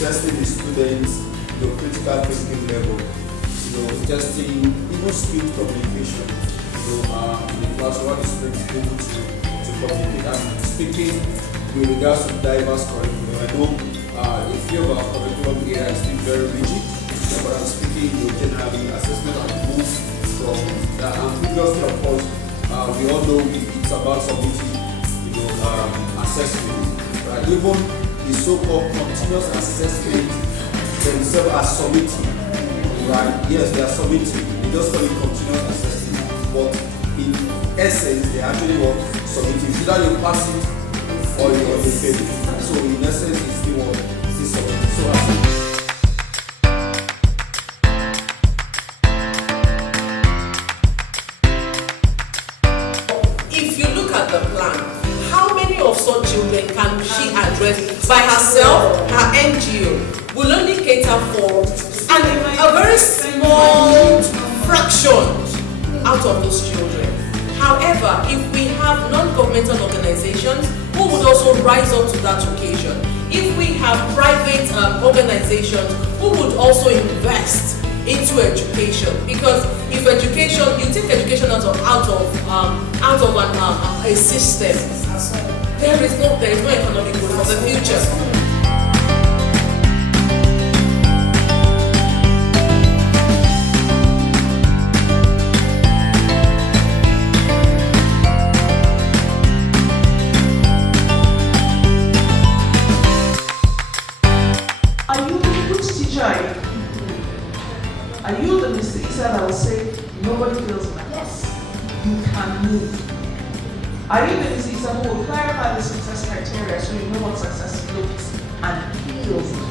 testing the students, critical thinking level, testing even skilled communication. In the class, what is able to communicate and speaking with regards to diverse curriculum. I know a few of our curriculum here is still very rigid, but I'm speaking generally assessment and move from that. And previously, of course, we all know it's about submitting, assessment, right? Even the so-called continuous assessment themselves are submitting, right? Yes, they are submitting. They just call it continuous assessment, but in essence, they actually want submitting. Either you pass it or you fail it. So in essence, it's still what is submitting. So if you look at the plan, how many of such children can she address by herself? Her NGO will only cater for a very small fraction out of those children. However, if we have non-governmental organizations who would also rise up to that occasion, if we have private organizations who would also invest into education, because if education, you take education out of a system, there is no economic growth for the future. Are you the Mr. Isa that will say, nobody feels my yes, you can move? Are you the Mr. Isa who will clarify the success criteria so you know what success looks and feels like?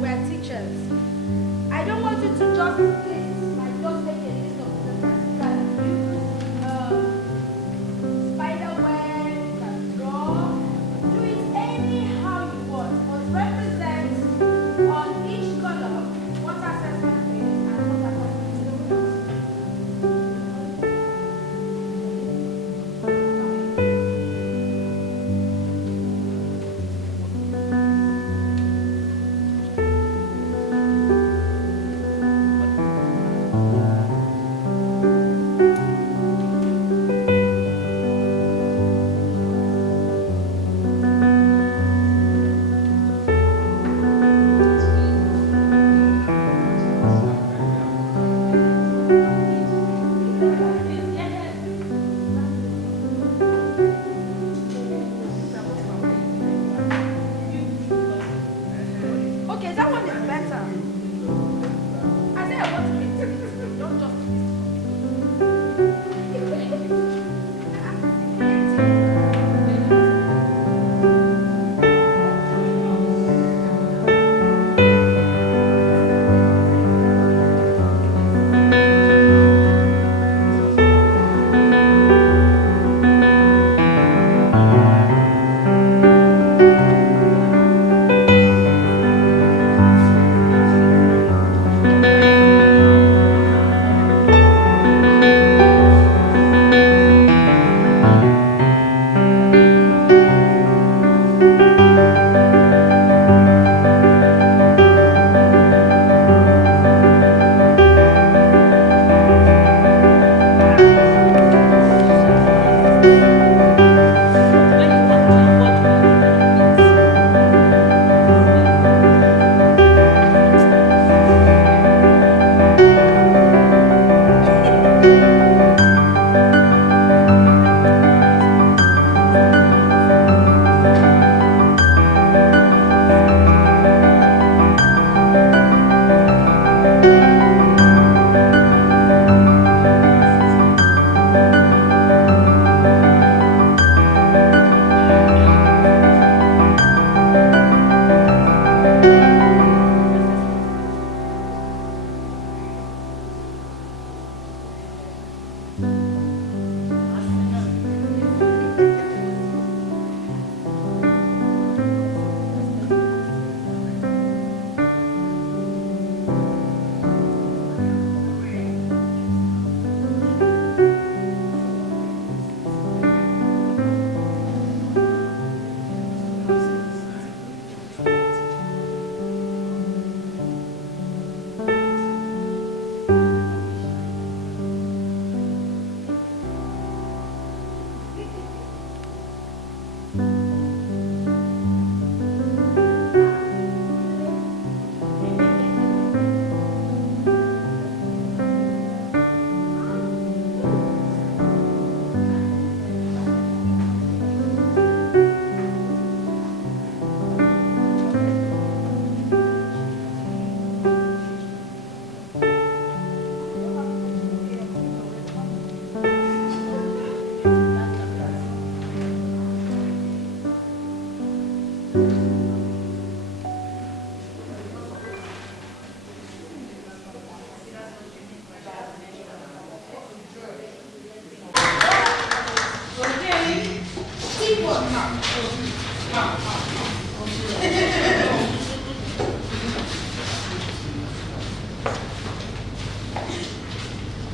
We're teachers. I don't want you to just place, like just make a list of the practical spider web, you can draw, do it anyhow you want, but represent on each column what assessment is and what assessment is. Okay, that one is better. I say I want to be don't just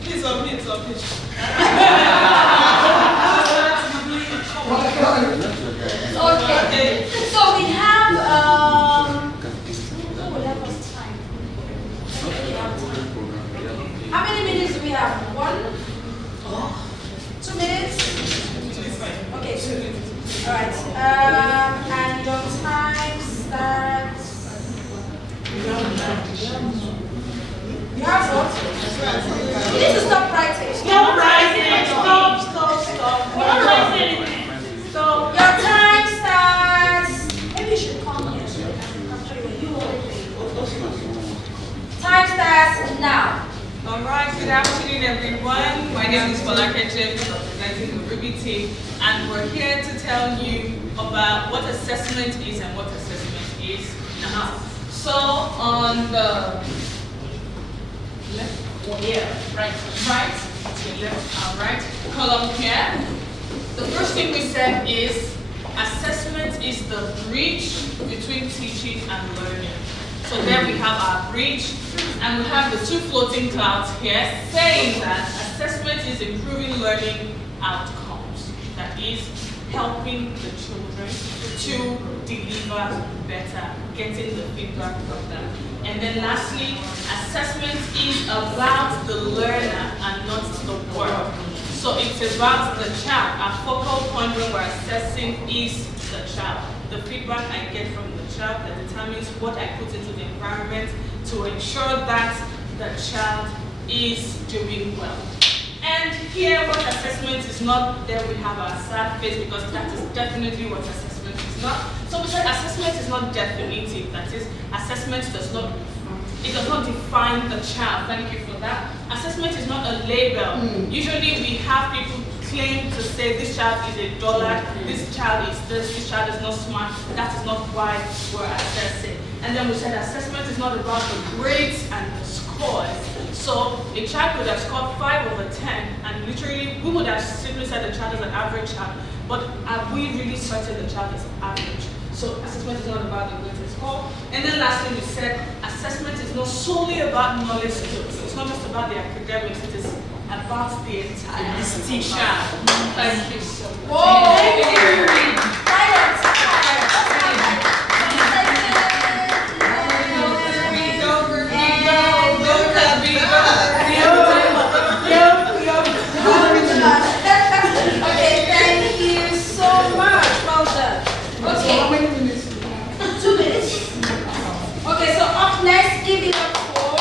Please submit. Okay. So we have who will help us time? How many minutes do we have? 1? 2 minutes? Okay, 2 minutes. Alright. And your time starts. You have what? You need to stop writing. Stop writing. Stop. We're not writing anything. Stop. Your time starts. Maybe you should come here so I can capture you. Time starts now. Alright, good afternoon everyone. My name is Falake James, representing the Ruby team, and we're here to tell you about what assessment is and what assessment is not. So on the left, right, to left and right column here, the first thing we said is assessment is the bridge between teaching and learning. So there we have our bridge, and we have the 2 floating clouds here saying that assessment is improving learning outcomes. That is helping the children to deliver better, getting the feedback from them. And then lastly, assessment is about the learner and not the work. So it's about the child. Our focal point when we're assessing is the child. The feedback I get from the child that determines what I put into the environment to ensure that the child is doing well. And here what assessment is not, there we have our sad face because that is definitely what assessment is not. So we said assessment is not definitive, that is, assessment does not define the child. Thank you for that. Assessment is not a label. Usually we have people claim to say this child is a dullard, this child is this child is not smart. That is not why we're assessing. And then we said assessment is not about the grades and the scores. So a child could have scored 5 over 10, and literally we would have simply said the child is an average child, but are we really certain the child is average? So assessment is not about the grades and score. And then lastly we said assessment is not solely about knowledge skills. It's not just about the academics, it is about the entire teacher. Thank you so much. Whoa! Okay, thank you so much. Well done. Okay. How many minutes? 2 minutes. Okay, so up next, give it up for.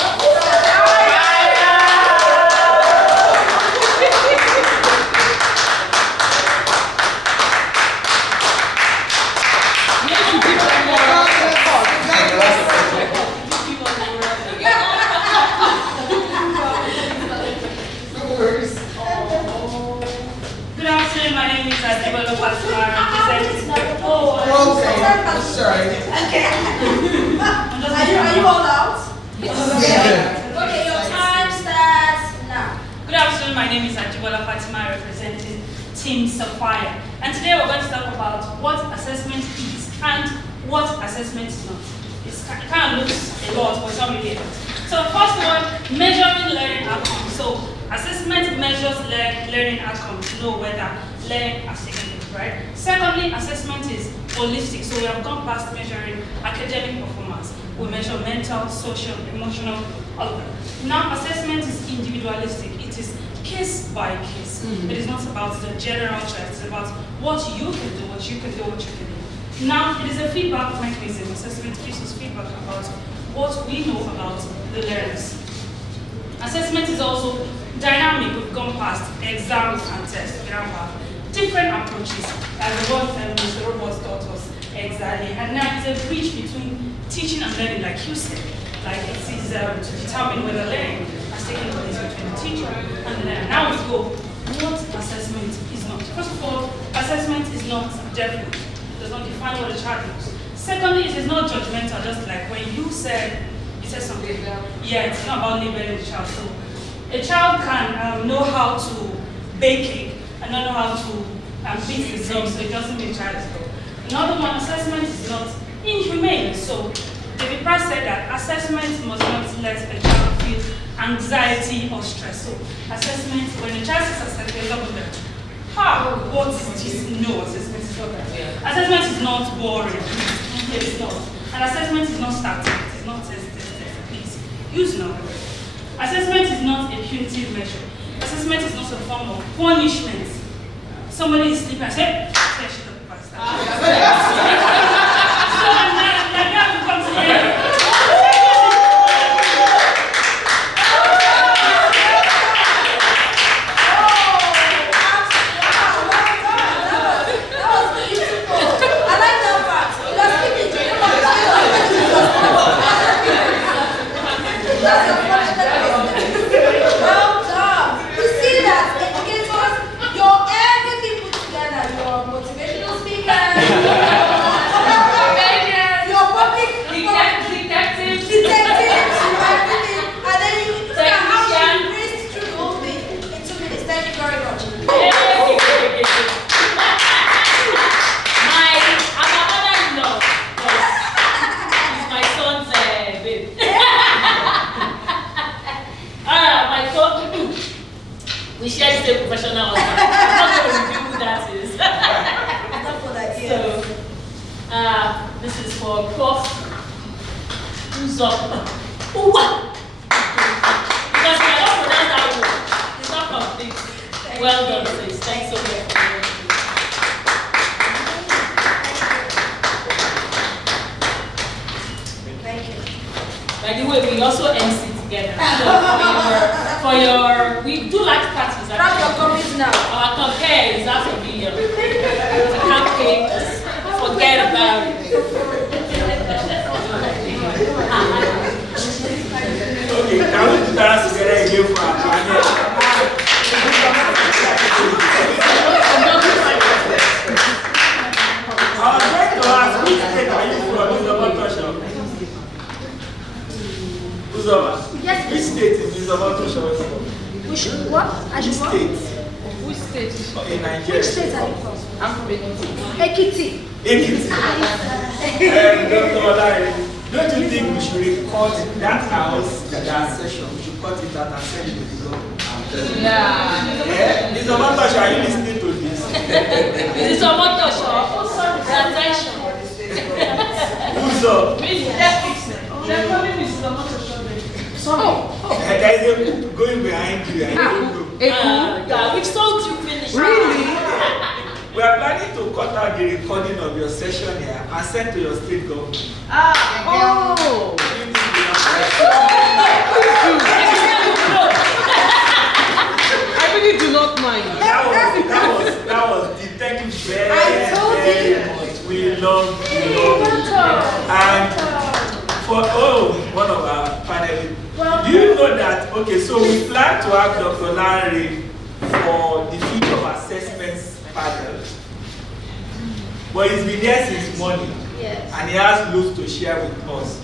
Good afternoon, my name is Adedokun. Sorry. Okay. Are you all out? Okay, your time starts now. Good afternoon, my name is Adedokun Fatima, representing Team Sapphire. And today we're going to talk about what assessment is and what assessment is not. It kind of looks a lot, but it's not really a lot. So first one, measuring learning outcomes. So assessment measures learning outcomes to know whether learning has taken place, right? Secondly, assessment is holistic. So we have gone past measuring academic performance. We measure mental, social, emotional, all of that. Now assessment is individualistic. It is case by case. It is not about the general trend. It's about what you can do, what you can do, what you can do. Now it is a feedback mechanism. Assessment gives us feedback about what we know about the learners. Assessment is also dynamic. We've gone past exams and tests. We now have different approaches, as the word Mr. Robert taught us exactly. And now it's a bridge between teaching and learning, like you said. Like it is to determine whether learning has taken place between the teacher and the learner. Now we go, what assessment is not. First of all, assessment is not definite. It does not define what a child knows. Secondly, it is not judgmental, just like when you said something. Yeah, it's not about labeling the child. So a child can know how to bake cake and not know how to and beat the same, so it doesn't mean child is wrong. Another one, assessment is not inhumane. So David Price said that assessment must not let a child feel anxiety or stress. So assessment, when a child is assessed, they love them. What is this? No, assessment is not that. Assessment is not boring. It is not. And assessment is not static. It is not test. Please use now. Assessment is not a punitive measure. Assessment is not a form of punishment. Somebody is sleeping and say, shut up, pastor. So like that will come together. We share the same professional husband. I'm not going to reveal who that is. So, this is for Prof. Who's up? Because I don't pronounce that word. It's not complete. Well done, sis. Thanks so much. Thank you. By the way, we also MC together. So we do like parties. Grab your copies now. Our compare is half a billion. Campaign, forget about it. Okay, can we dance together again for our panel? I was going to ask, which state are you from? Who's about to show? Who's over? Yes. Which state is about to show from? Which what? Which state? Which state? In Nigeria. Which state are you from? I'm from Ekiti. Ekiti. Ekiti. Dr. Olari, don't you think we should record that house, that session? We should cut it out and send it to the government. Yeah. Mr. Montosh, are you listening to this? This is a motor shop. Attention. Who's up? They're calling me Mr. Motor Shop. There is a book going behind you. I don't know. God, we've sold you finish. Really? We are planning to cut out the recording of your session here and send to your state government. Oh. I really do not mind. That was detective very much. We love you. And for one of our panelists, do you know that? Okay, so we plan to have Dr. Larry for the future of assessments panel, but he's been there since morning. Yes. And he has loads to share with us.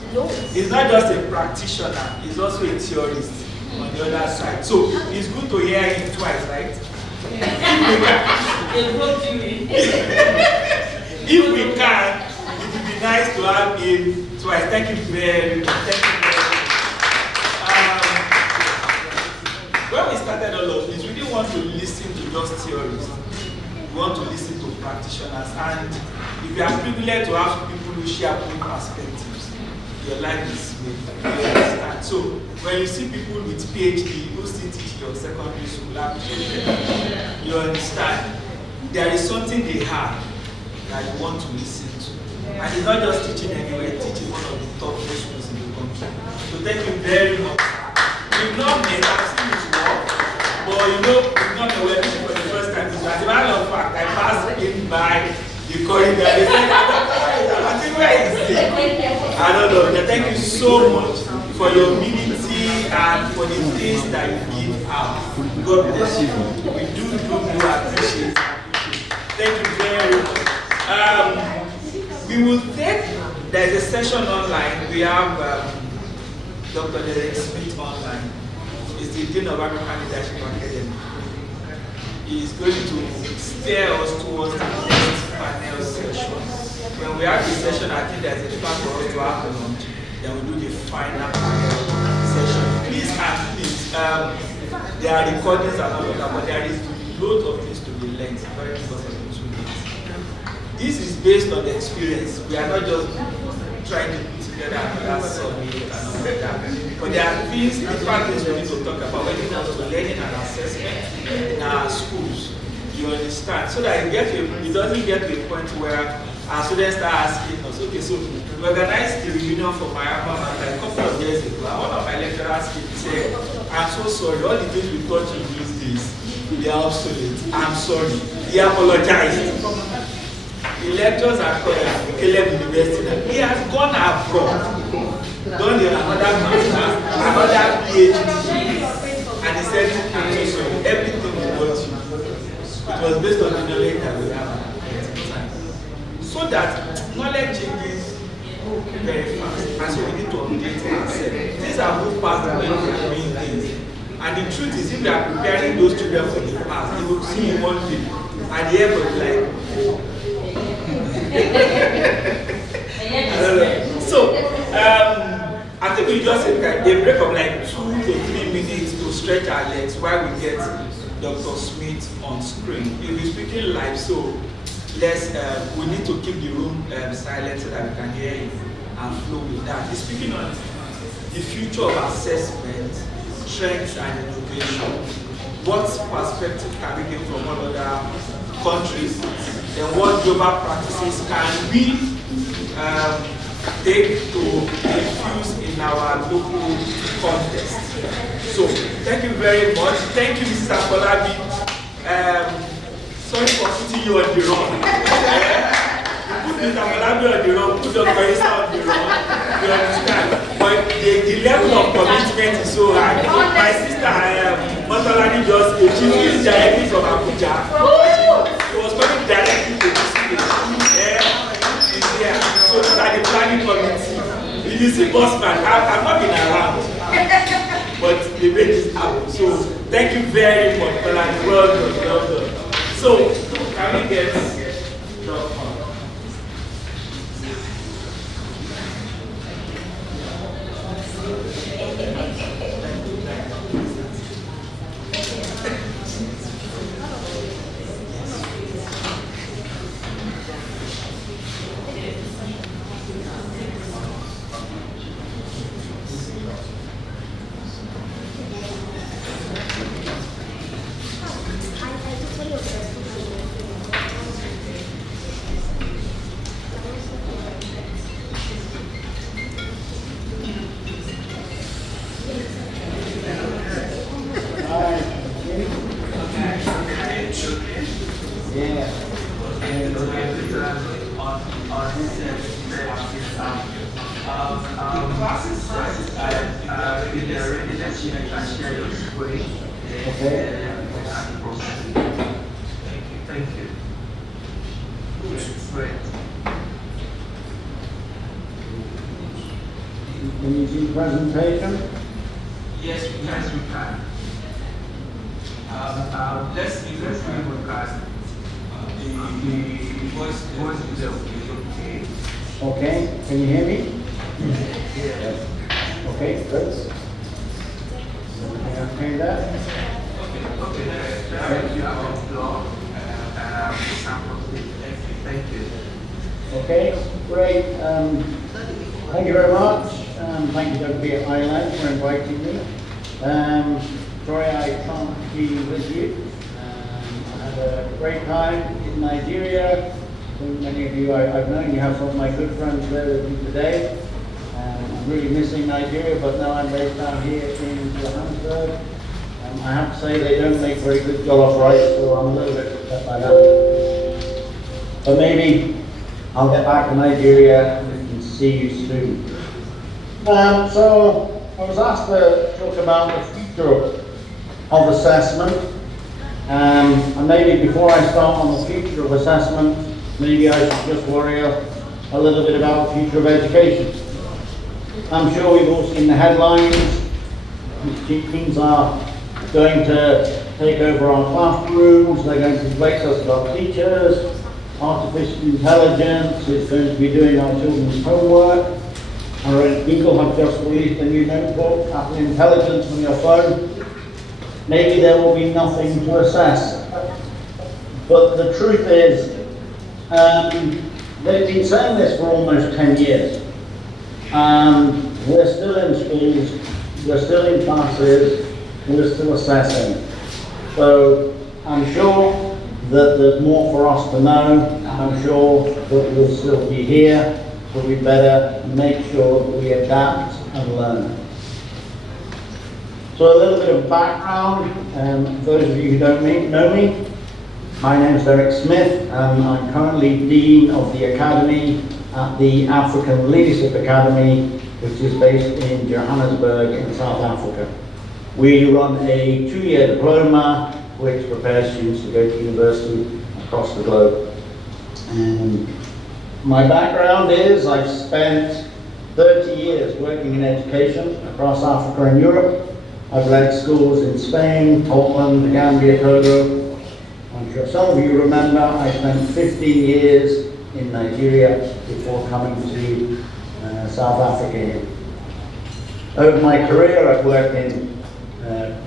He's not just a practitioner, he's also a theorist on the other side. So it's good to hear him twice, right? If we can, it would be nice to have him twice. Thank you very much. Thank you very much. When we started all of this, we didn't want to listen to just theories. We want to listen to practitioners. And if you are privileged to have people who share both perspectives, your life is made. You understand? So when you see people with PhD who still teach your secondary school, you understand there is something they have that you want to listen to. And it's not just teaching anywhere, teaching one of the top schools in the country. So thank you very much. We've not met, I've seen his work, but you know, we've not met where for the first time. As a matter of fact, I passed in by the corridor. They said, I think where is it? I don't know. Thank you so much for your humility and for the things that you give out. God bless you. We do appreciate it. Thank you very much. We will take, there's a session online. We have Dr. Derek Smith online. He's the Dean of African Leadership Academy. is going to steer us towards the next panel session. When we have the session, I think there's a plan for us to have lunch. Then we do the final panel session. Please and please, there are recordings and all of that, but there is loads of things to be learned very because of the 2 days. This is based on the experience. We are not just trying to put together another summit and all of that. But there are things, different things we need to talk about when it comes to learning and assessment in our schools. You understand? So that it doesn't get to a point where our students start asking us, okay, so we organized the reunion for my alma mater a couple of years ago. And one of my lecturers came and said, I'm so sorry, all the things we taught you these days, they are obsolete. I'm sorry. He apologized. The lectures are called at Caleb University. He has gone abroad, done another master's, another PhD, and he said, I'm so sorry, everything we taught you, it was based on the knowledge that we have at the time. So that knowledge changes very fast, and so we need to update ourselves. These are both parts of when we are doing things. And the truth is, if we are preparing those children for the past, they will see you one day at the end of life. So, I think we just take a break of like 2 to 3 minutes to stretch our legs while we get Dr. Smith on screen. He'll be speaking live, so we need to keep the room silent so that we can hear him and flow with that. He's speaking on the future of assessment, trends and innovation. What perspective can we get from other countries? And what global practices can we take to infuse in our local context? So, thank you very much. Thank you, Mrs. Afolabi. Sorry for putting you on the run. Put Mrs. Afolabi on the run, put Dr. Isa on the run. You understand? But the level of commitment is so high. My sister, Motolani, she is directly from Abuja. She was coming directly to this place. She's here. So these are the planning committee. If you see Bosman, I've not been around. But the bed is up. So thank you very much, Motolani. Well done. So, can we get Dr. Can you see the presentation? Yes, we can. Let's broadcast the voice is okay. Okay, can you hear me? Yes. Okay, good. Okay, there. Okay, you have a floor sample. Thank you. Okay, great. Thank you very much. Thank you, Dr. Island, for inviting me. Sorry I can't be with you. I had a great time in Nigeria. So many of you I've known. You have some of my good friends there with me today. I'm really missing Nigeria, but now I'm based down here in Johannesburg. I have to say they don't make very good jollof rice, so I'm a little bit upset by that. But maybe I'll get back to Nigeria and see you soon. So I was asked to talk about the future of assessment. And maybe before I start on the future of assessment, maybe I should just worry a little bit about the future of education. I'm sure we've all seen the headlines. Teams are going to take over our classrooms, they're going to replace us as our teachers, artificial intelligence is going to be doing our children's homework. Google have just released a new notebook, Apple Intelligence on your phone. Maybe there will be nothing to assess. But the truth is, they've been saying this for almost 10 years. We're still in schools, we're still in classes, we're still assessing. So I'm sure that there's more for us to know. I'm sure that we'll still be here, but we better make sure that we adapt and learn. So a little bit of background, those of you who don't know me, my name is Derek Smith, and I'm currently Dean of the Academy at the African Leadership Academy, which is based in Johannesburg in South Africa. We run a 2-year diploma which prepares students to go to university across the globe. And my background is I've spent 30 years working in education across Africa and Europe. I've led schools in Spain, Poland, the Gambia, Togo. I'm sure some of you remember I spent 15 years in Nigeria before coming to South Africa here. Over my career I've worked in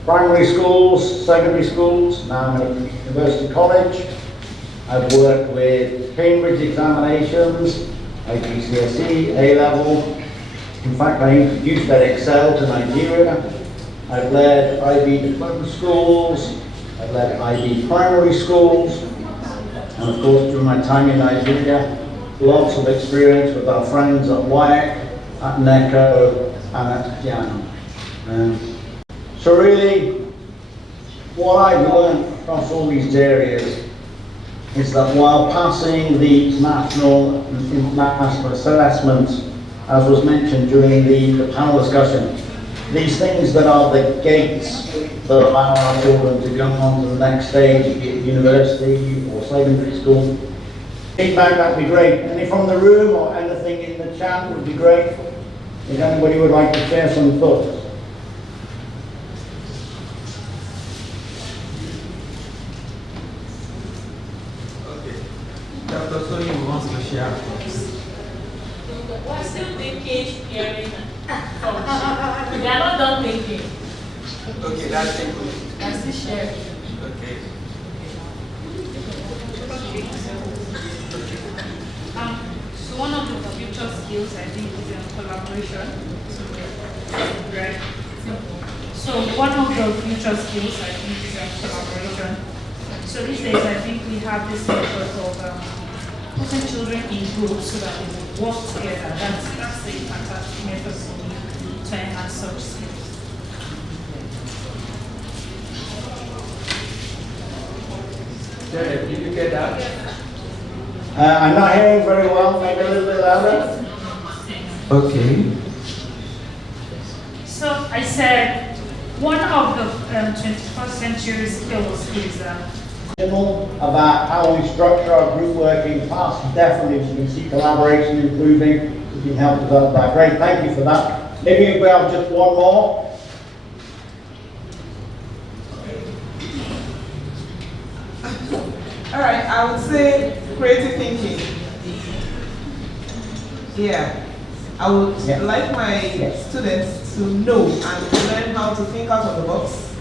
primary schools, secondary schools, now I'm at a university college. I've worked with Cambridge examinations, IGCSE, A-level. In fact, I introduced Excel to Nigeria. I've led IB diploma schools, I've led IB primary schools, and of course during my time in Nigeria, lots of experience with our friends at WIAC, at NECO, and at Piano. So really, what I've learned across all these areas is that while passing the national and international assessments, as was mentioned during the panel discussion, these things that are the gates that allow our children to go on to the next stage, be it university or secondary school. Feedback, that would be great. Anything from the room or anything in the chat would be great. If anybody would like to share some thoughts. Dr. Soyi wants to share. We're still thinking, hearing, function. We are not done thinking. Okay, that's it. I'm still sharing. Okay. So one of the future skills I think is collaboration. Right. So one of the future skills I think is collaboration. So these days I think we have this method of putting children in groups so that they will work together. That's a fantastic method for me to enhance such skills. Did you get that? I'm not hearing very well, maybe a little bit louder. Okay. So I said one of the 21st century skills is about how we structure our group work in class. Definitely we can see collaboration improving. We can help develop that. Great, thank you for that. Maybe we have just one more. All right, I would say creative thinking. Yeah, I would like my students to know and to learn how to think out of the box.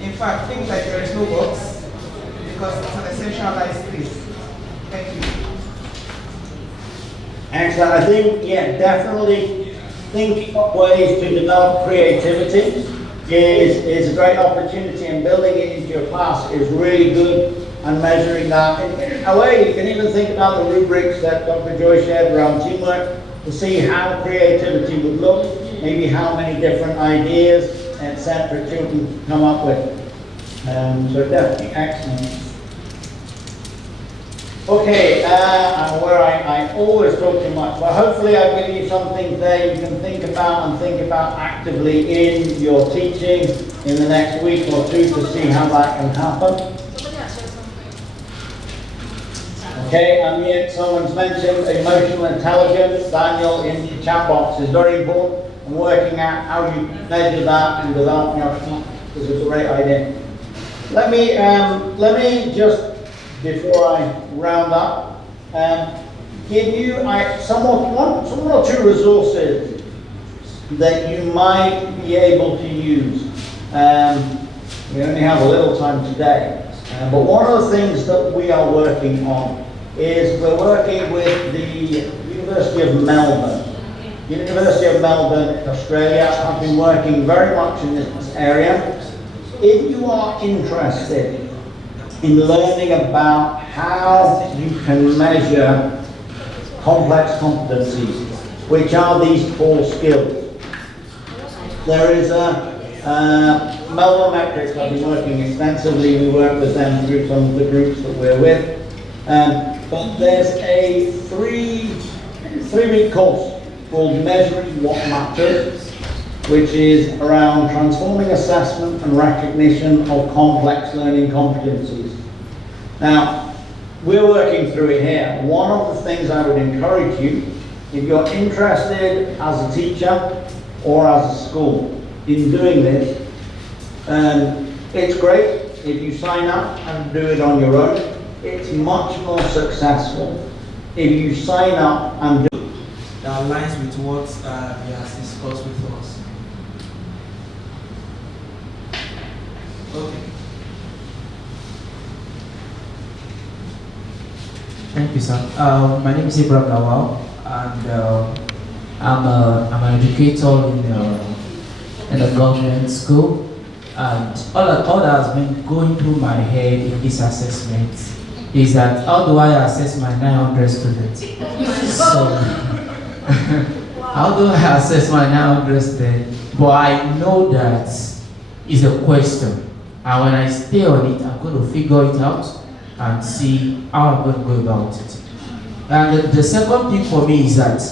In fact, think like there is no box, because it's an essential life space. Thank you. Excellent. I think, definitely thinking of ways to develop creativity is a great opportunity, and building it into your class is really good. And measuring that. In a way, you can even think about the rubrics that Dr. Joy shared around teamwork to see how creativity would look, maybe how many different ideas, etc. children come up with. So definitely excellent. Okay, and where I always talk too much, but hopefully I've given you something there you can think about actively in your teaching in the next week or two to see how that can happen. Okay, and yet someone's mentioned emotional intelligence. Daniel in the chat box is very important, and working out how you measure that and develop your team is a great idea. Let me just, before I round up, give you one or two resources that you might be able to use. We only have a little time today, but one of the things that we are working on is we're working with the University of Melbourne. University of Melbourne, Australia. I've been working very much in this area. If you are interested in learning about how you can measure complex competencies, which are these 4 skills, there is Melbourne Metrics. I've been working extensively. We work with them through some of the groups that we're with. But there's a three-week course called Measuring What Matters, which is around transforming assessment and recognition of complex learning competencies. Now, we're working through it here. One of the things I would encourage you, if you're interested as a teacher or as a school in doing this, it's great if you sign up and do it on your own. It's much more successful if you sign up and do it. That aligns with what he has discussed with us. Okay. Thank you, sir. My name is Ibrahim Lawal, and I'm an educator in a government school. And all that has been going through my head in this assessment is that how do I assess my 900 students? So, how do I assess my 900 students? But I know that is a question. And when I stay on it, I'm going to figure it out and see how I'm going to go about it. And the second thing for me is that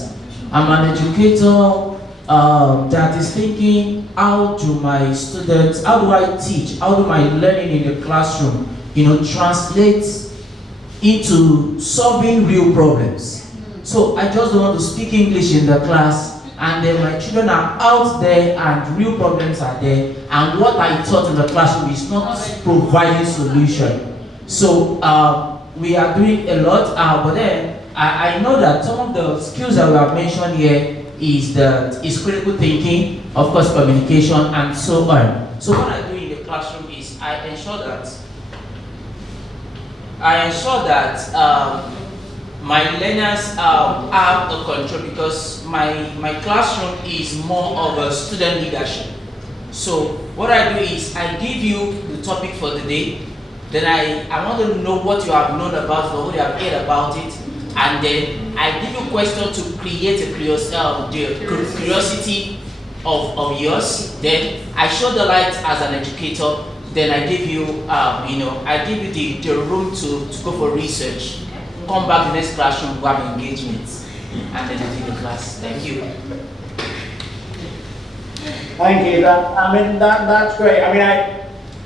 I'm an educator that is thinking, how do my students, how do I teach, how do my learning in the classroom, translate into solving real problems. So I just don't want to speak English in the class, and then my children are out there and real problems are there, and what I taught in the classroom is not providing solution. So we are doing a lot, but then I know that some of the skills that we have mentioned here is critical thinking, of course communication, and so on. So what I do in the classroom is I ensure that my learners have a control, because my classroom is more of a student leadership. So what I do is I give you the topic for the day, then I want to know what you have known about it or what you have heard about it, and then I give you questions to create a curiosity of yours. Then I show the light as an educator. Then I give you, I give you the room to go for research. Come back the next classroom, we have engagements, and then I do the class. Thank you. Thank you. That's great.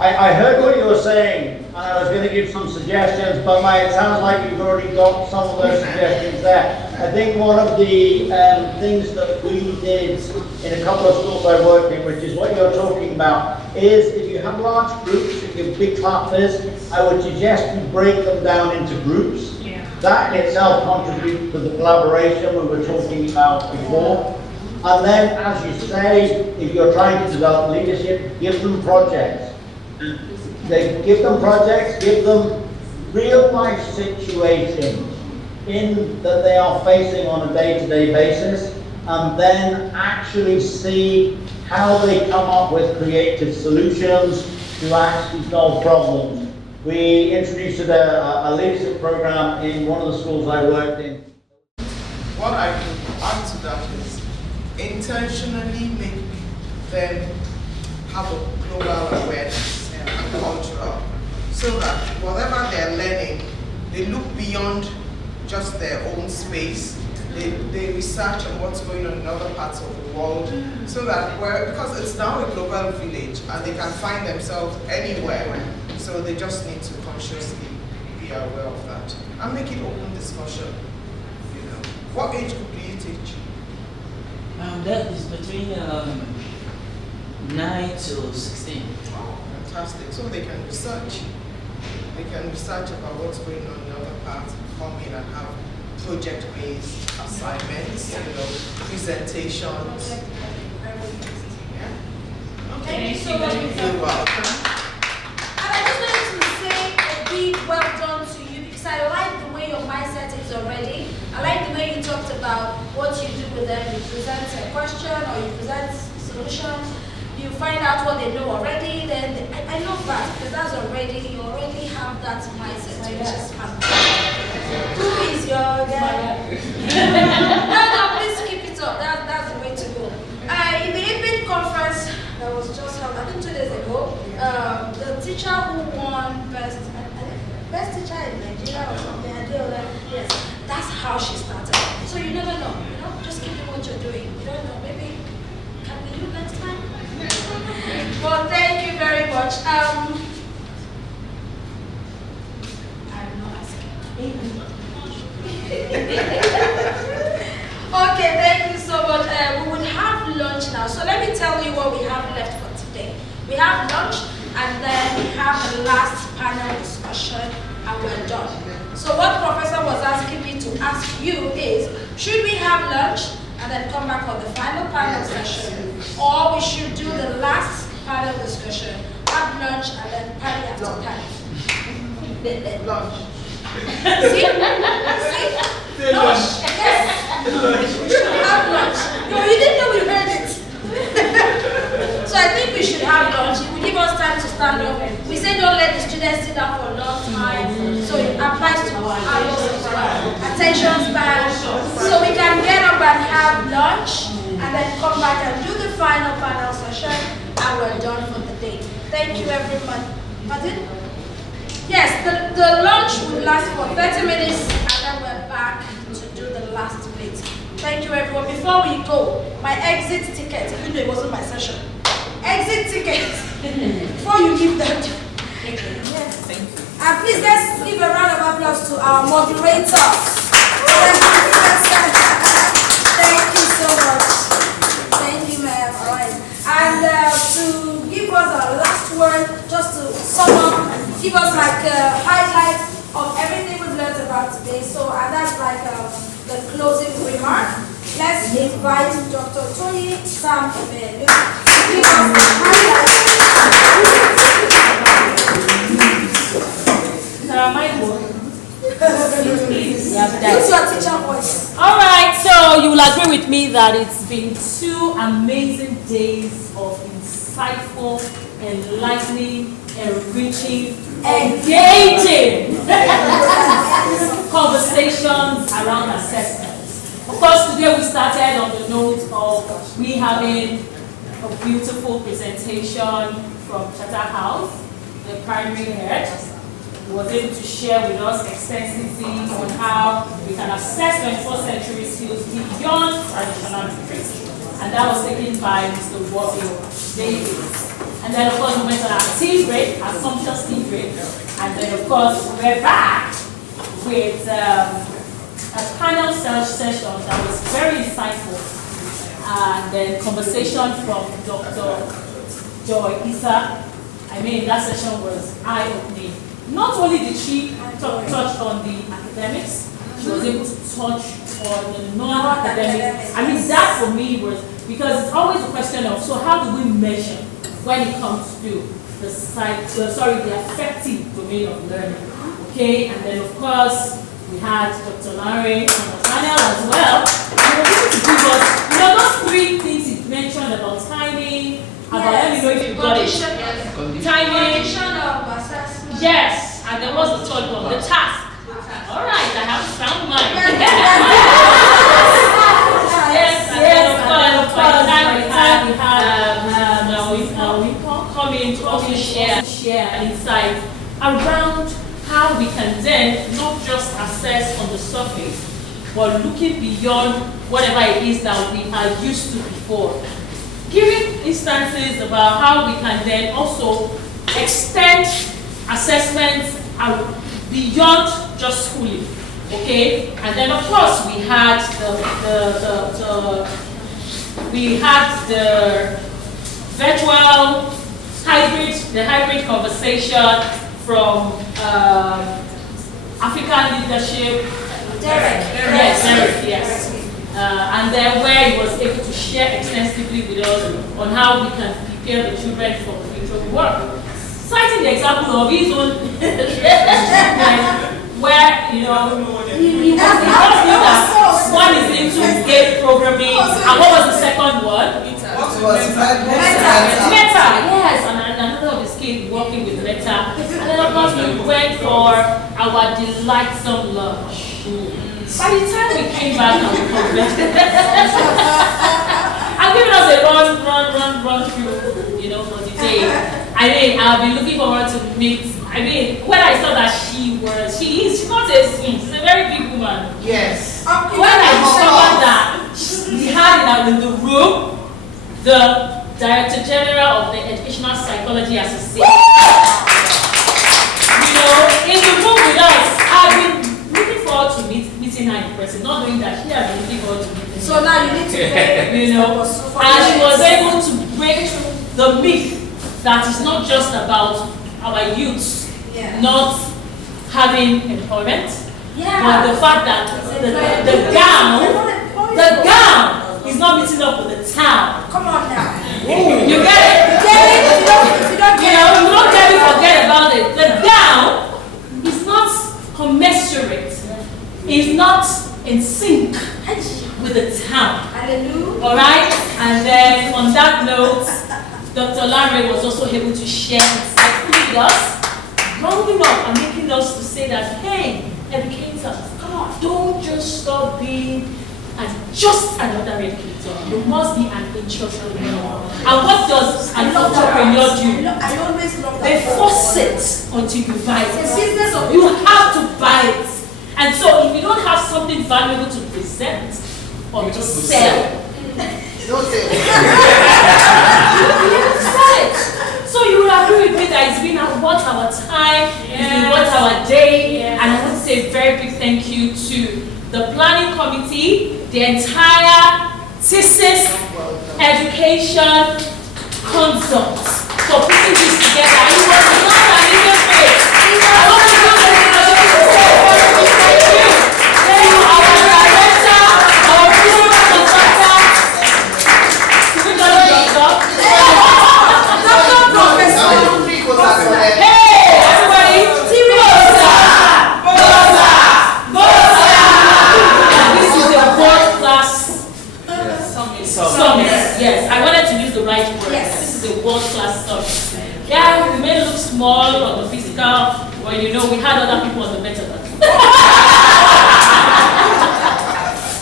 I heard what you were saying, and I was going to give some suggestions, but it sounds like you've already got some of those suggestions there. I think one of the things that we did in a couple of schools I worked in, which is what you're talking about, is if you have large groups, if you have big classes, I would suggest you break them down into groups. Yeah. That in itself contributes to the collaboration we were talking about before. And then, as you say, if you're trying to develop leadership, give them projects. Give them projects, give them real life situations that they are facing on a day-to-day basis, and then actually see how they come up with creative solutions to actually solve problems. We introduced a leadership program in one of the schools I worked in. What I can add to that is intentionally make them have a global awareness and cultural, so that whatever they're learning, they look beyond just their own space. They research on what's going on in other parts of the world, so that because it's now a global village and they can find themselves anywhere, so they just need to consciously be aware of that and make it open discussion. What age group do you teach? That is between 9 to 16. Oh, fantastic. So they can research. They can research about what's going on in other parts, come in and have project-based assignments, presentations. Yeah. Thank you so much. You're welcome. And I just wanted to say a big well done to you because I like the way your mindset is already. I like the way you talked about what you do with them. You present a question or you present solutions. You find out what they know already. Then I love that because that's already, you already have that mindset, which is fantastic. Who is your guy? No, please keep it up. That's the way to go. In the evening conference that was just held, I think 2 days ago, the teacher who won best teacher in Nigeria or something, yes, that's how she started. So you never know, just keep doing what you're doing. You don't know, maybe can we do next time? Well, thank you very much. I'm not asking. Okay, thank you so much. We would have lunch now. So let me tell you what we have left for today. We have lunch and then we have the last panel discussion and we're done. So what Professor was asking me to ask you is, should we have lunch and then come back for the final panel session, or we should do the last panel discussion, have lunch and then party after party? Lunch. See? Lunch. Yes. We should have lunch. No, you didn't know we heard it. So I think we should have lunch. It will give us time to stand up. We say don't let the students sit down for a long time. So it applies to ours as well. Attention span. So we can get up and have lunch and then come back and do the final panel session and we're done for the day. Thank you everyone. Pardon? Yes, the lunch will last for 30 minutes and then we're back to do the last bit. Thank you everyone. Before we go, my exit ticket, even though it wasn't my session, exit ticket, before you leave that. Yes. Thank you. And please let's give a round of applause to our moderator. Thank you so much. Thank you, ma'am. All right. And to give us our last word, just to sum up, give us like a highlight of everything we've learned about today. So, and that's like the closing remark. Let's invite Dr. Tony Sam to give us the highlight. Use your teacher voice. All right, so you will agree with me that it's been 2 amazing days of insightful, enlightening, enriching, engaging conversations around assessments. Of course, today we started on the note of we having a beautiful presentation from Charterhouse, the primary head. He was able to share with us extensively on how we can assess 21st century skills beyond traditional literacy. And that was taken by Mr. Bosman Davis. And then, of course, we went on our tea break, our sumptuous tea break. And then, of course, we're back with a panel session that was very insightful. And then conversation from Dr. Joy Issa. I mean, that session was eye-opening. Not only did she touch on the academics, she was able to touch on the non-academics. I mean, that for me was, because it's always a question of, so how do we measure when it comes to the affective domain of learning? Okay, and then of course, we had Dr. Larry and Nathaniel as well. They were able to give us, those 3 things he mentioned about timing, about, let me know if you got it. Timing. Condition of assessment. Yes, and there was the 3rd one, the task. All right, I have sound mind. Yes, and then of course, by the time we come in to also share insights around how we can then not just assess on the surface, but looking beyond whatever it is that we are used to before. Giving instances about how we can then also extend assessments beyond just schooling, okay? And then of course we had the virtual the hybrid conversation from African leadership. Derek. Yes. And then where he was able to share extensively with us on how we can prepare the children for future work. Citing the example of his own where, he was that one is into game programming, and what was the second one? Meta, yes, and another of his kids working with Meta. And then of course we went for our delightsome lunch. By the time we came back and we convened, I'm giving us a run through, for the day. I've been looking forward to meet. When I saw that she's not she's a very big woman. Yes. When I discovered that we had in the room the Director General of the Educational Psychology Association. In the room with us, I've been looking forward to meeting her in person, not knowing that she has been looking forward to meeting me. So now you need to and she was able to break the myth that it's not just about our youths not having employment, but the fact that the gown is not meeting up with the town. Come on now. You get it? If you don't get it, you don't get it, forget about it. The gown is not commensurate, is not in sync with the town. Hallelujah. Alright? And then on that note, Dr. Larry was also able to share insightfully with us, rounding up and making us to say that, hey, educators, come on, don't just stop being just another educator. You must be an entrepreneur. And what does an entrepreneur do? I always love that. They force it until you buy it. It's a business of You have to buy it. And so if you don't have something valuable to present or to sell, Don't say you sell it. So you will agree with me that it's been worth our time, it's been worth our day, and I want to say a very big thank you to the planning committee, the entire Thesis education consult for putting this together. It was not an easy thing. I want to give thank you to our director, our principal contractor. We got a doctor. Hey, everybody! This is a world-class summit. Yes, I wanted to use the right word. Yes. This is a world-class summit. Yeah, we may look small on the physical, but we had other people on the metaverse.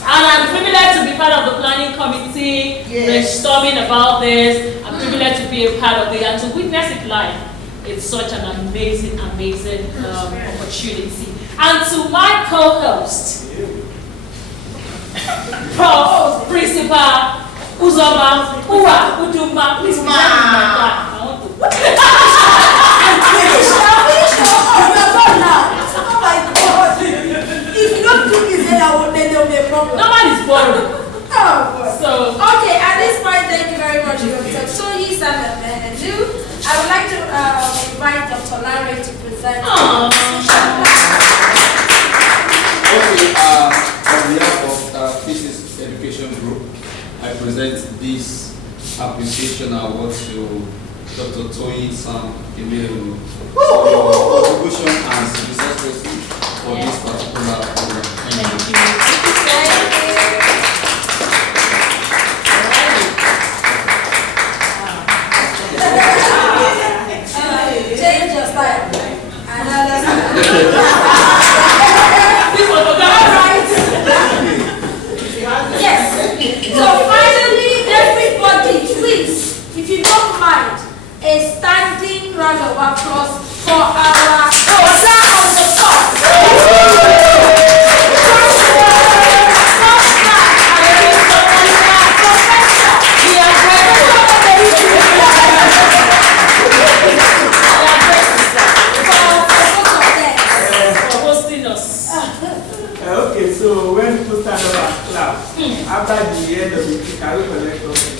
And I'm privileged to be part of the planning committee, brainstorming about this. I'm privileged to be a part of it and to witness it live. It's such an amazing opportunity. And to my co-host, Prof. Principal Uzoma Uwa Uduma, please be happy with my clap. I want to. Oh my God. If you don't do this, then there will be a problem. No man is borrowed. Oh God. So okay, at this point, thank you very much, Dr. Tony Samedu. I would like to invite Dr. Larry to present. Okay, on behalf of Thesis Education Group, I present this appreciation award to Dr. Tony Sam Emelu for your contribution as research person for this particular program. Thank you. Change your style. Another style. Yes. So finally, everybody, please, if you don't mind, a standing round of applause for our Oza on the top. Okay, so when people stand up and clap, after the end of the week, I will collect something.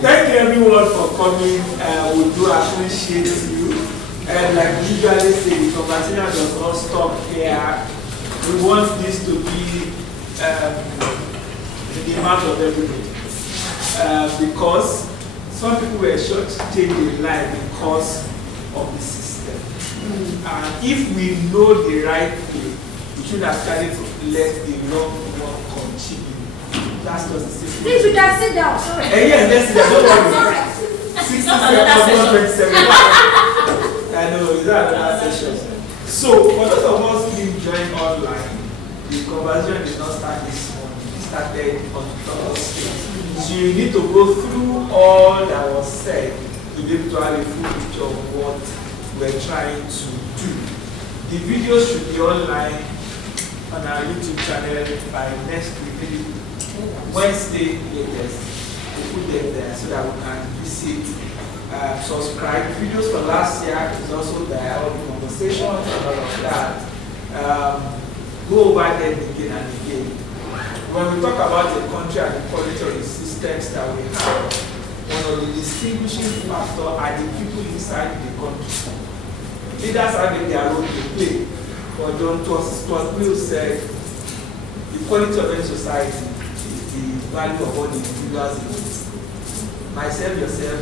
thank you everyone for coming. We do appreciate you. And like we usually say, the conversation does not stop here. We want this to be in the mouth of everybody. Because some people were short-changed in life because of the system. And if we know the right way, we should have started to let the wrong one continue. That's just the system. Please, we can sit down. Sorry. Yes, let's sit down. Don't worry. 60 seconds, 27. I know, is that another session? So, for those of us who join online, the conversation did not start this morning. It started on Thursday. So you need to go through all that was said to be able to have a full picture of what we're trying to do. The videos should be online on our YouTube channel by next week, maybe Wednesday latest. We'll put them there so that we can visit, subscribe. Videos for last year is also there, all the conversations and all of that. Go over them again and again. When we talk about the country and the quality of the systems that we have, one of the distinguishing factors are the people inside the country. Leaders have their role to play. But John Will said, the quality of any society is the value of all the individuals in it. Myself, yourself,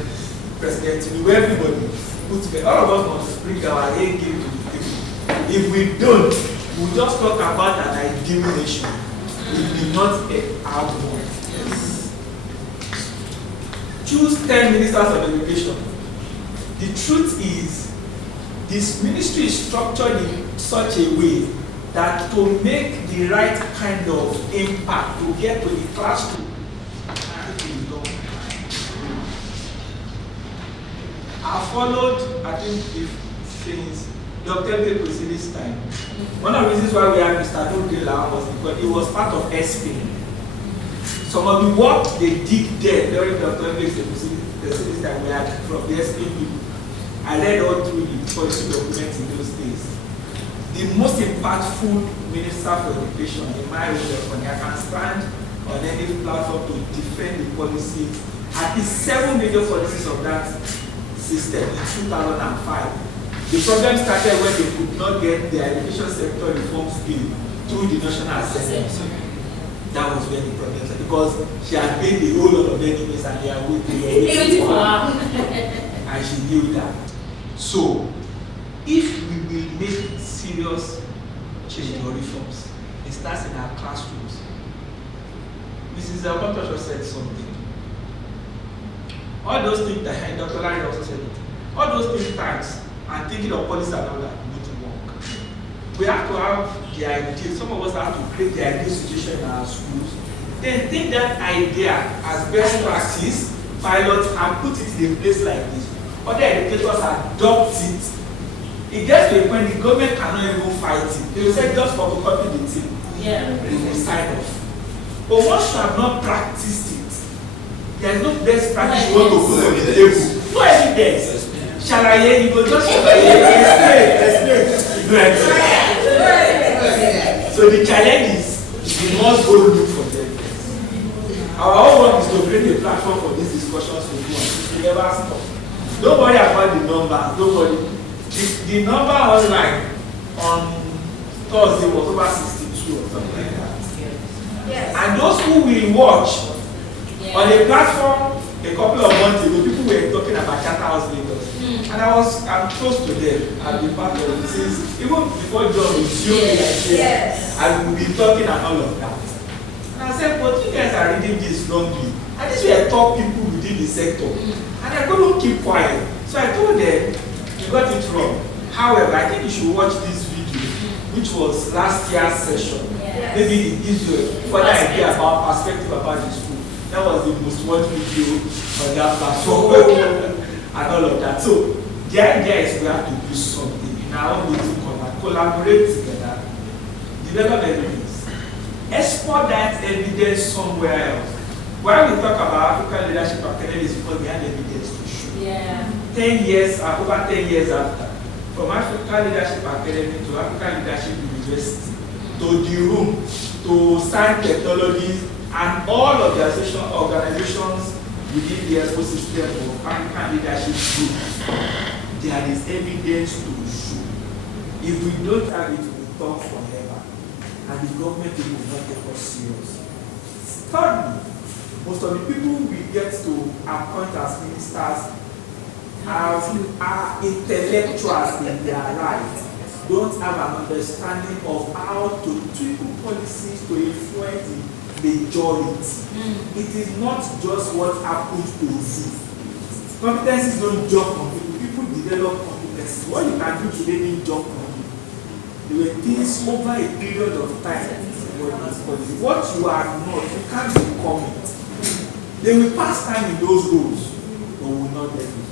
President, everybody put together. All of us must bring our A game to the table. If we don't, we'll just talk about an ideal nation. We will not have one. Yes. Choose 10 ministers of education. The truth is, this ministry is structured in such a way that to make the right kind of impact, to get to the classroom, I followed, I think, since Dr. Beko's time. One of the reasons why we have Mr. Dodela was because it was part of SP. Some of the work they did there during Dr. Beko's time we had from the SP people. I read all through the policy documents in those days. The most impactful minister for education, in my opinion, I can stand on any platform to defend the policy. At least 7 major policies of that system in 2005. The problem started when they could not get the education sector reforms bill through the National Assembly. That was when the problem started because she had made a whole lot of enemies and they are waiting. And she knew that. So, if we will make serious change or reforms, it starts in our classrooms. Mrs. Elkontosh said something. All those things that Dr. Larry also said it. All those things tags and thinking of policy and all that need to work. We have to have the idea. Some of us have to create the ideal situation in our schools. Then take that idea as best practice, pilot, and put it in a place like this. Other educators adopt it. It gets to a point the government cannot even fight it. They will say just photocopy the thing. Yeah. They will sign off. But once you have not practiced it, there is no best practice you want to put on the table. No evidence. Shall I hear you go just explain. So the challenge is we must go look for them. Our whole work is to create a platform for these discussions to do and to never stop. Don't worry about the numbers. Don't worry. The number online on Thursday was over 62 or something like that. Yes. And those who will watch on a platform a couple of months ago, people were talking about Charterhouse Lagos. And I'm close to them. I've been part of it since even before John resumed the idea. And we've been talking and all of that. And I said, but you guys are reading this wrongly. And these were top people within the sector. And I couldn't keep quiet. So I told them, you got it wrong. However, I think you should watch this video, which was last year's session. Maybe it gives you a further idea about perspective about the school. That was the most watched video on that platform and all of that. So the idea is we have to do something in our own way to collaborate together, develop evidence, export that evidence somewhere else. While we talk about African Leadership Academy, is because we have evidence to show. 10 years, over 10 years after, from African Leadership Academy to African Leadership University, to the room, to science technologies, and all of the organizations within the ecosystem of African leadership groups, there is evidence to show. If we don't have it, we will talk forever, and the government will not take us serious. Thirdly, most of the people we get to appoint as ministers are intellectuals in their life, don't have an understanding of how to tweak policies to influence the majority. It is not just what happens to you. Competencies don't jump on people. People develop competencies. What you can do today didn't jump on you. There were things over a period of time. What you are not, you can't become it. They will pass time in those roles, but will not get results.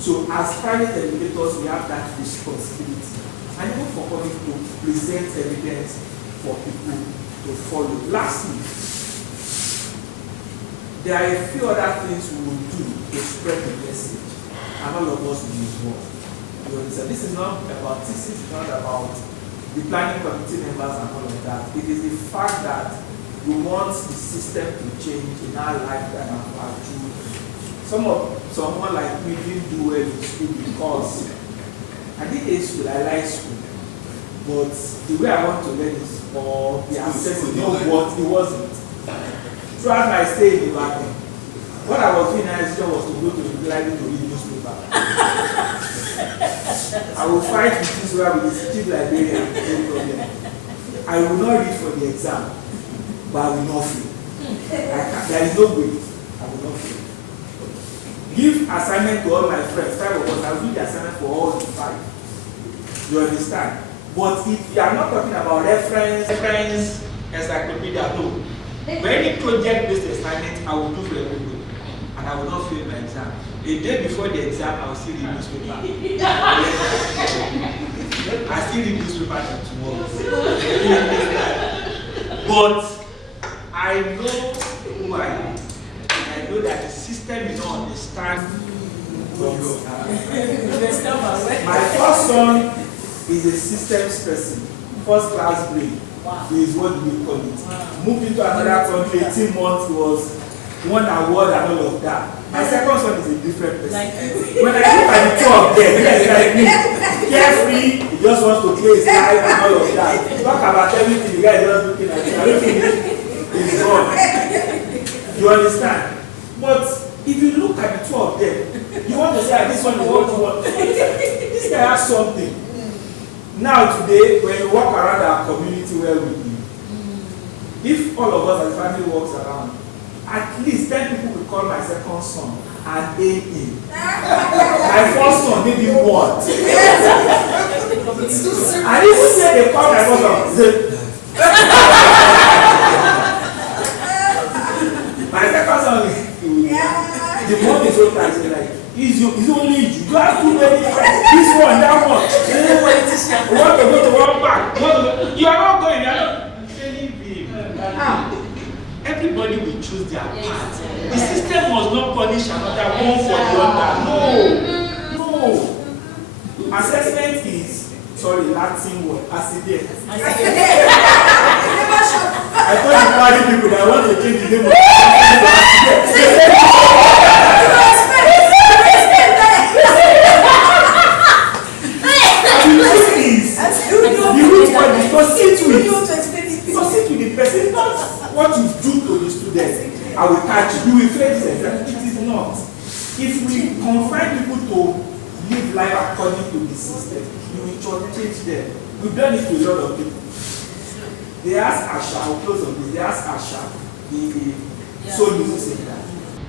So as private educators, we have that responsibility. And even for public to present evidence for people to follow. Lastly, there are a few other things we will do to spread the message, and all of us will involve. This is not about thesis, it's not about the planning committee members and all of that. It is the fact that we want the system to change in our lifetime and our children. Someone like me didn't do well in school because I did A school, I like school. But the way I want to learn is for the access to know what it wasn't. Throughout my stay in the market, what I was doing as a was to go to the library to read newspaper. I will fight with this where with the chief librarian, no problem. I will not read for the exam, but I will not fail. There is no way I will not fail. Give assignment to all my friends, 5 of us, I will give the assignment for all the 5. You understand? But if you are not talking about reference, encyclopedia, no. For any project-based assignment, I will do for everybody. And I will not fail my exam. A day before the exam, I will still read newspaper. I still read newspaper till tomorrow. But I know who I am. I know that the system is not understand. My first son is a systems person, first class grade. Wow. Is what we call it. Wow. Moved into another country, 18 months was one award and all of that. My second son is a different person. Like when I look at the two of them, he's like me, carefree, he just wants to play his life and all of that. Talk about everything, the guy is just looking at it. Everything is gone. You understand? But if you look at the two of them, you want to say, this one is what you want. This guy has something. Now today, when you walk around our community where we live, if all of us as a family walks around, at least 10 people will call my second son and aim him. My first son maybe 1. And even say they call my first son, my second son, the mom is so tight, like, it's only you. You have too many friends. This one, that one. You want to go to one back. You are not going. You are not. Everybody will choose their path. The system must not punish another one for the other. No. Assessment is, Latin word, accident. I told the party people that I want to change the name of Proceed with the person, not what you do to the student. I will catch you, will fail this exam. It is not. If we confine people to live life according to the system, you will change them. We've done it to a lot of people. They ask Asha, I'll close on this, they ask Asha, the soul music center.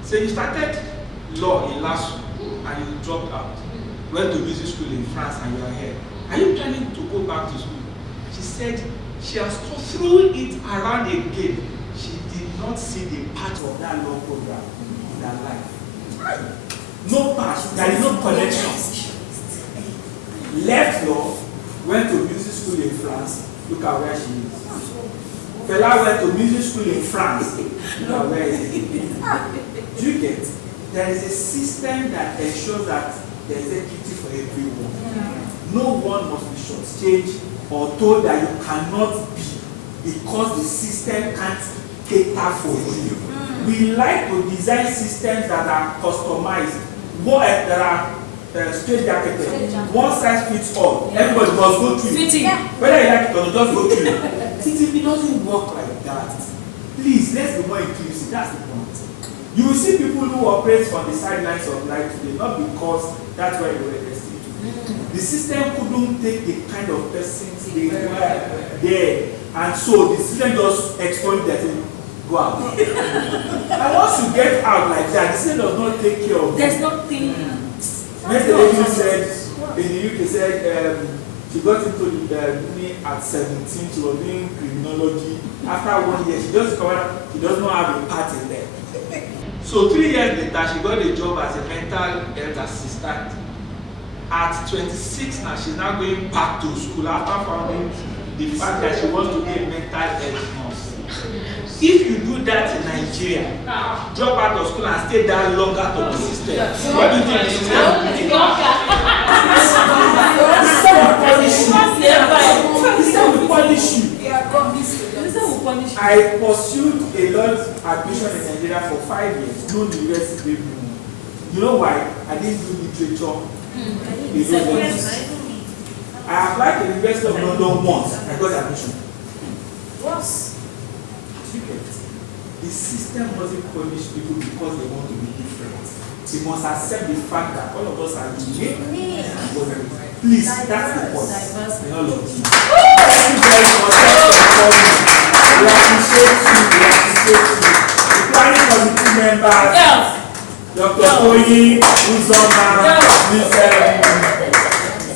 So you started law in Lasso and you dropped out. Went to music school in France and you are here. Are you planning to go back to school? She said she has thrown it around again. She did not see the part of that law program in her life. No part, there is no connection. Left law, went to music school in France, look at where she is. Fela went to music school in France, look at where he is. Do you get? There is a system that ensures that there is equity for everyone. No one must be shortchanged or told that you cannot be because the system can't cater for you. We like to design systems that are customized, that are straight jacketed. One size fits all. Everybody must go through it. Whether you like it or not, just go through it. It doesn't work like that. Please, let's be more inclusive. That's the point. You will see people who operate from the sidelines of life today, not because that's where they were destined to be. The system couldn't take the kind of persons they were there. And so the system just exploited that and go out. And once you get out like that, the system does not take care of you. There's nothing. Next lady said, in the UK said, she got into the uni at 17, she was doing criminology. After 1 year, she just discovered she does not have a part in there. So 3 years later, she got a job as a mental health assistant. At 26 now, she's now going back to school after finding the fact that she wants to be a mental health nurse. If you do that in Nigeria, drop out of school and stay there longer to the system, what do you think the system will do? The system will punish you. I pursued a lot of admission in Nigeria for 5 years, no university. You know why? I didn't do literature. I applied to the University of London once. I got admission. Once. The system doesn't punish people because they want to be different. They must accept the fact that all of us are unique. Please, that's the point. Thank you very much. We appreciate you. The planning committee members, Dr. Koyi, Uzoma, Ms.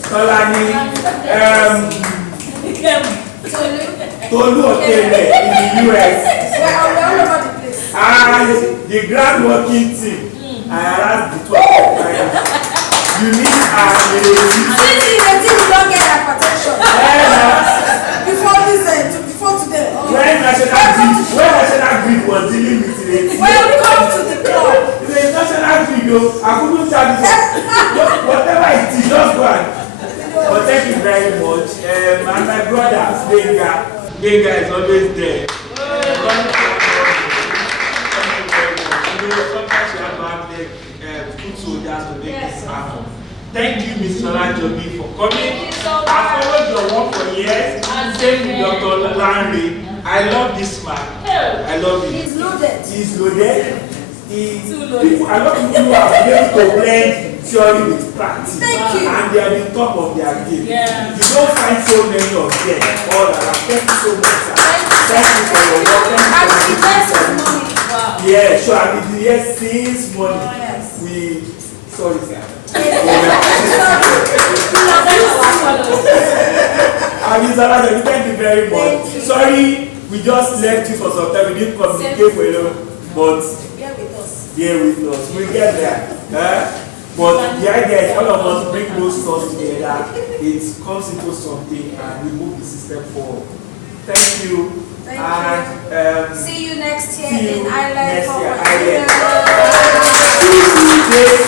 Tolani, Tolu Okele in the US, and the grand working team. I harassed the 12 You need a we don't get hypertension. Before today. When National Grid was dealing with it. Welcome to the club. It's a National Grid, I couldn't charge it. Whatever it is, just go and. But thank you very much. And my brother, Benga is always there. Sometimes you have to have food soldiers to make this happen. Thank you, Ms. Olajobi, for coming. I followed your work for years. Same with Dr. Lanre. I love this man. I love him. He's loaded. He's loaded. I love people who are able to blend theory with practice. Thank you. And they are the top of their game. Yeah. You don't find so many of them all around. Thank you so much, sir. Thank you for your work. Thank you for your money. Yeah, sure. I've been here since morning. Oh, yes. Sorry, sir. Thank you very much. Sorry, we just left you for some time. We didn't communicate well, but bear with us. We'll get there. But the idea is all of us bring those thoughts together. It comes into something and we move the system forward. Thank you. See you next year see you in Ireland. next year.